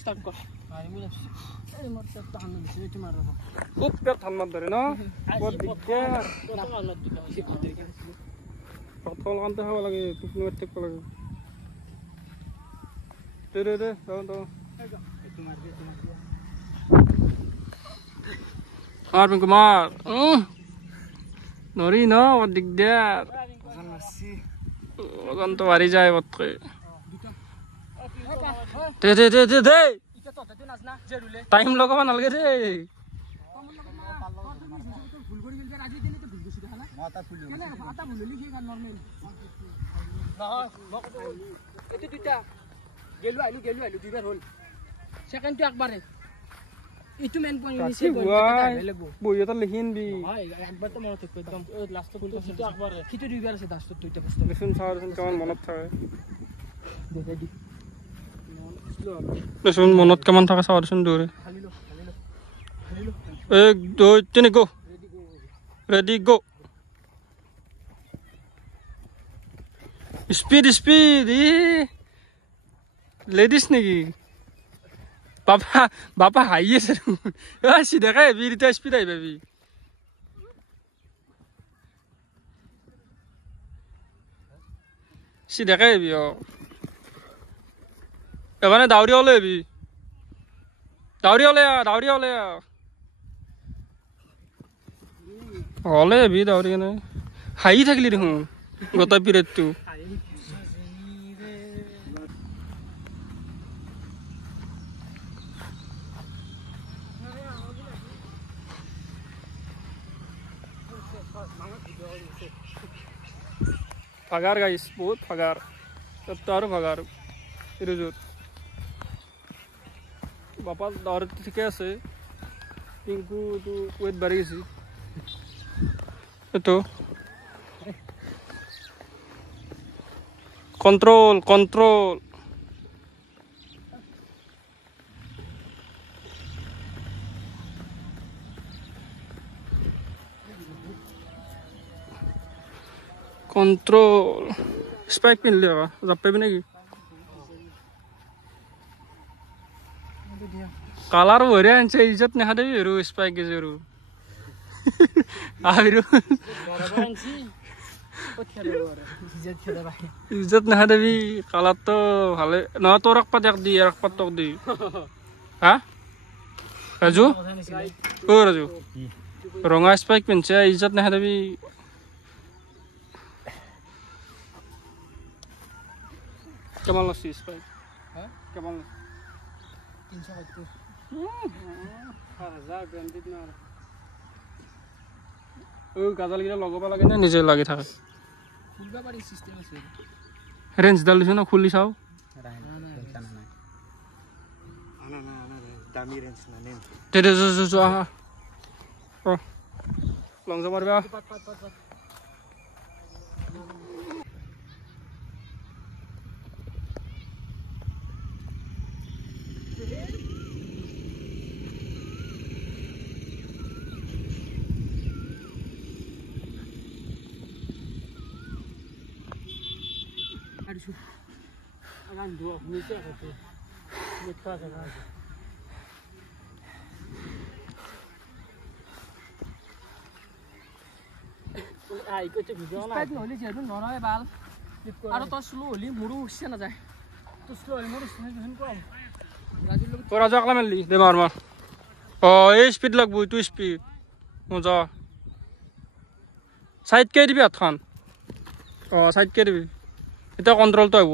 স্টার্ট কর আরে মনে এই মোরটা টান দিছে এটা মারো খুব পেট ঠান্ডা ধরে না বহুত দিগদার তো মারলো দিকে বেশি কথা দেখে প্রথম কানতে হওয়া লাগে টুকলি মারতে লাগে রে রে দাও দাও একটু মার দে আর পিঙ্কু মার নরি না বহুত দিগদার ওজন তো বাড়ি যায় বতকে দে দে দে দে দে এটা তো তুই নাচ না জেরুলে টাইম লগাবা নালগে রে ভুল করে গেল রাজি দিলি তো ভুল গেছিস না মাথা ফুল কেন মাথা ভুল লিখি গান নরমাল না এতে দুইটা গেলু আইলু দুইবার হল সেকেন্ড তো একবারে ইটু মেন পয়েন্ট নিছে বইয়া তো লিখিন বি ভাই একবার তো মনে থাকবে একদম লাস্ট তো একবারে কিটো দুইবার আছে 10 তো দুইটা প্রশ্ন লিখুন সারছেন কেমন মনত থাকে দেখে দি লিখুন মনত কেমন থাকে সারছেন দূরে 1 2 3 গো রেডি গো স্পিড লেডিস নাকি বাপা হাইয়েছে সিধা খাই বিরিতে স্পিড আই পাবি সিধা খাই এবি এখানে দাউরি হলে এবি দাউরি হলে হলে এবি দাউরি কেনে হাই থাকলি দেখোন গোটা পিরিয়ডটো ফাগার গাইস বহুত ফাগার তার ফাগার ইরুজুর বাপা দাওয়ার ঠিকই আছে কিন্তু তো ওয়েট বাড়ি গেছি তো কন্ট্রোল স্পাইক পিনলি যাব পাবি নাকি কালার ভরে আনছে ইজ্জত নেখা দেবি আৰু স্পাইক গেছে আৰু ইজ্জত নেখা দেবি কালার তো ভালে নহয় তোর এক পাত তোক দি হা রাজু ও রাজু রঙা স্পাইক পিনছে ইজ্জত নেখা দেবি কেমন লাগছে স্পাইক হ্যাঁ কেমন 370 ব্র্যান্ডেড না ও গাজাল গিলা লগাব লাগে না নিজে লাগি থাকে ফুলবা পারি সিস্টেম আছে রেঞ্জ দাল দিছ না খুলি চাও না দামি রেঞ্জ না নেম দে লং যাব পারবা akan dua misi aku tuh mikta sana ikut video na spike noli jeru nonoy bal aro to slow holi muru usse na jay to slow holi muru usse hen kom raju akla melli de mar o ei speed lagbu tu speed moja side ke dibi athan o side ke dibi এটা কন্ট্রোল তো আইব